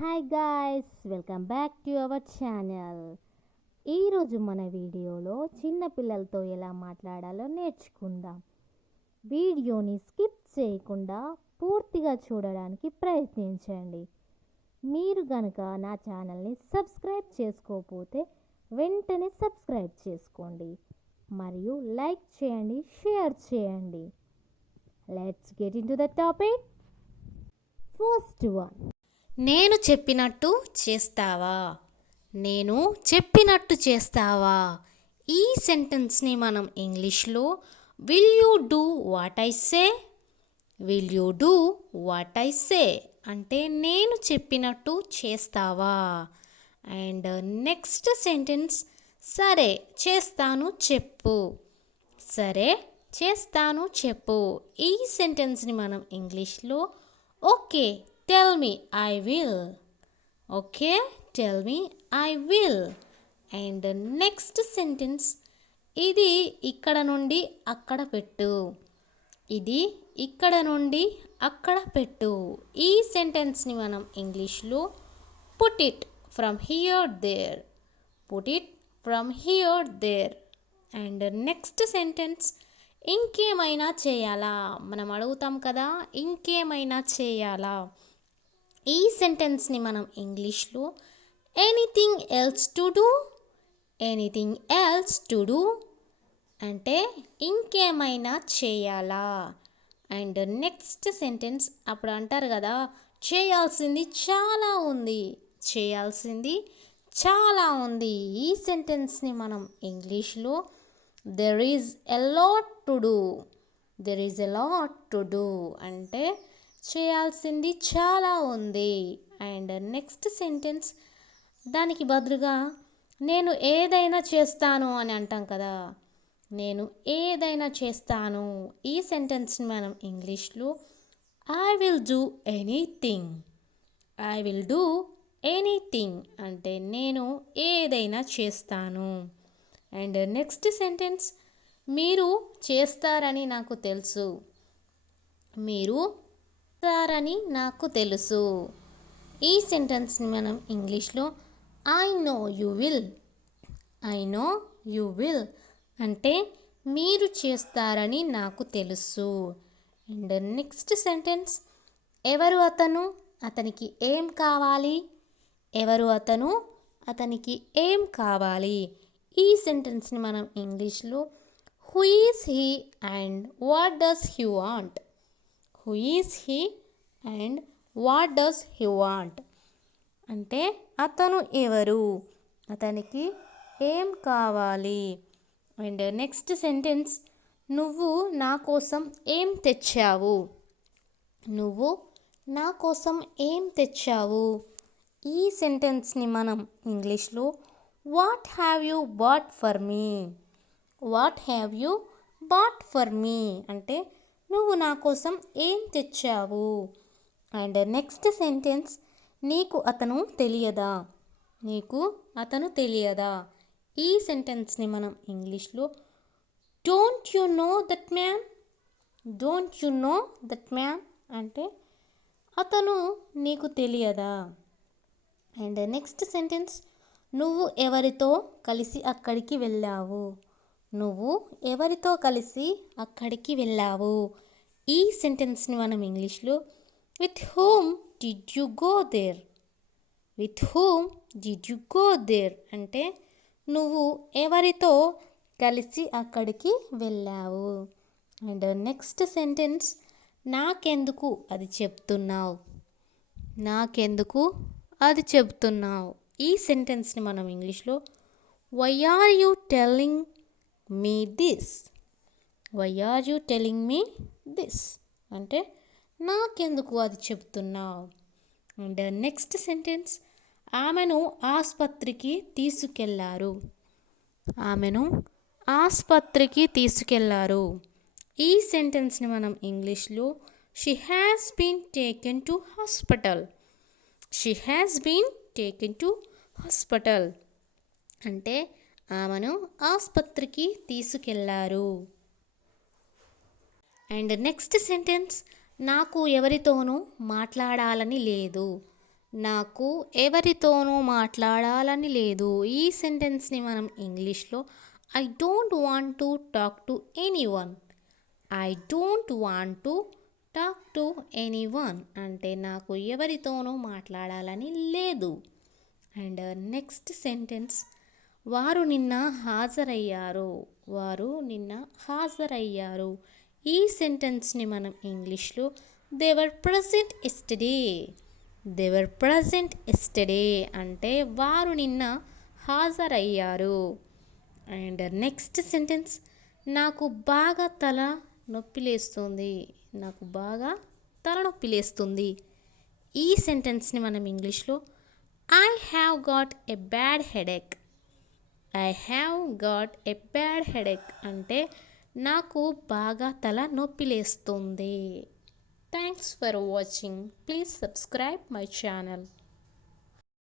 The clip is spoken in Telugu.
Hi guys welcome back to our channel ఈరోజు మన వీడియోలో చిన్న పిల్లలతో ఎలా మాట్లాడాలో నేర్చుకుందాం. వీడియోని స్కిప్ చేయకుండా పూర్తిగా చూడడానికి ప్రయత్నించండి. మీరు కనుక నా ఛానల్ని సబ్స్క్రైబ్ చేసుకోకపోతే వెంటనే సబ్స్క్రైబ్ చేసుకోండి. మరియు లైక్ చేయండి షేర్ చేయండి. Let's get into the topic first one నేను చెప్పినట్టు చేస్తావా? నేను చెప్పినట్టు చేస్తావా? ఈ సెంటెన్స్ని మనం ఇంగ్లీష్లో will you do what I say will you do what I say అంటే నేను చెప్పినట్టు చేస్తావా? అండ్ నెక్స్ట్ సెంటెన్స్ సరే చేస్తాను చెప్పు. సరే చేస్తాను చెప్పు. ఈ సెంటెన్స్ని మనం ఇంగ్లీష్లో okay tell me I will okay tell me I will and next sentence ఇది ఇక్కడ నుండి అక్కడ పెట్టు. ఇది ఇక్కడ నుండి అక్కడ పెట్టు. ఈ సెంటెన్స్ని మనం ఇంగ్లీష్లో put it from here there put it from here there and next sentence ఇంకేమైనా చేయాలా? మనం అడుగుతాం కదా ఇంకేమైనా చేయాలా? ఈ సెంటెన్స్ని మనం ఇంగ్లీష్లో anything else to do anything else to do అంటే ఇంకేమైనా చేయాలా? అండ్ నెక్స్ట్ సెంటెన్స్ అప్పుడు అంటారు కదా చేయాల్సింది చాలా ఉంది చేయాల్సింది చాలా ఉంది. ఈ సెంటెన్స్ని మనం ఇంగ్లీష్లో there is a lot to do there is a lot to do అంటే చేయాల్సింది చాలా ఉంది. అండ్ నెక్స్ట్ సెంటెన్స్ దానికి బదులుగా నేను ఏదైనా చేస్తాను అని అంటాం కదా. నేను ఏదైనా చేస్తాను. ఈ సెంటెన్స్ని మనం ఇంగ్లీష్లో I will do anything I will do anything అంటే నేను ఏదైనా చేస్తాను. అండ్ నెక్స్ట్ సెంటెన్స్ మీరు చేస్తారని నాకు తెలుసు. మీరు చేస్తారని నాకు తెలుసు. ఈ సెంటెన్స్ని మనం ఇంగ్లీష్లో I know you will I know you will అంటే మీరు చేస్తారని నాకు తెలుసు. అండ్ నెక్స్ట్ సెంటెన్స్ ఎవరు అతను? అతనికి ఏం కావాలి? ఎవరు అతను? అతనికి ఏం కావాలి? ఈ సెంటెన్స్ని మనం ఇంగ్లీష్లో who is he and what does he want who is he and what does he want అంటే అతను ఎవరు? అతనికి ఏం కావాలి? అండ్ నెక్స్ట్ సెంటెన్స్ నువ్వు నా కోసం ఏం తెచ్చావు? నువ్వు నా కోసం ఏం తెచ్చావు? ఈ సెంటెన్స్ని మనం ఇంగ్లీష్లో what have you bought for me what have you bought for me అంటే నువ్వు నా కోసం ఏం తెచ్చావు? అండ్ నెక్స్ట్ సెంటెన్స్ నీకు అతను తెలియదా? నీకు అతను తెలియదా? ఈ సెంటెన్స్ని మనం ఇంగ్లీష్లో don't you know that ma'am don't you know that ma'am అంటే అతను నీకు తెలియదా? అండ్ నెక్స్ట్ సెంటెన్స్ నువ్వు ఎవరితో కలిసి అక్కడికి వెళ్ళావు? నువ్వు ఎవరితో కలిసి అక్కడికి వెళ్ళావు? ఈ సెంటెన్స్ని మనం ఇంగ్లీష్లో with whom did you go there? With whom did you go there? అంటే నువ్వు ఎవరితో కలిసి అక్కడికి వెళ్ళావు? అండ్ నెక్స్ట్ సెంటెన్స్ నాకెందుకు అది చెప్తున్నావు? నాకెందుకు అది చెప్తున్నావు? ఈ సెంటెన్స్ని మనం ఇంగ్లీష్లో why are you telling me this. Why are you telling me this అంటే నాకెందుకు అది చెప్తున్నావు? అండ్ నెక్స్ట్ సెంటెన్స్ ఆమెను ఆసుపత్రికి తీసుకెళ్ళారు. ఆమెను ఆసుపత్రికి తీసుకెళ్ళారు. ఈ సెంటెన్స్ని మనం ఇంగ్లీష్లో she has been taken to hospital she has been taken to hospital అంటే ఆమెను ఆసుపత్రికి తీసుకెళ్ళారు. అండ్ నెక్స్ట్ సెంటెన్స్ నాకు ఎవరితోనూ మాట్లాడాలని లేదు. నాకు ఎవరితోనూ మాట్లాడాలని లేదు. ఈ సెంటెన్స్ని మనం ఇంగ్లీష్లో I don't want to talk to anyone I don't want to talk to anyone అంటే నాకు ఎవరితోనూ మాట్లాడాలని లేదు. అండ్ నెక్స్ట్ సెంటెన్స్ వారు నిన్న హాజరయ్యారు. వారు నిన్న హాజరయ్యారు. ఈ సెంటెన్స్ని మనం ఇంగ్లీష్లో దేవర్ ప్రజెంట్ ఎస్టడే దేవర్ ప్రజెంట్ ఎస్టడే అంటే వారు నిన్న హాజరయ్యారు. అండ్ నెక్స్ట్ సెంటెన్స్ నాకు బాగా తల నొప్పి లేస్తుంది. నాకు బాగా తలనొప్పి లేస్తుంది ఈ సెంటెన్స్ని మనం ఇంగ్లీష్లో I have got a bad headache I have got a bad headache అంటే నాకు బాగా తల నొప్పి లేస్తుంది. Thanks for watching please subscribe my channel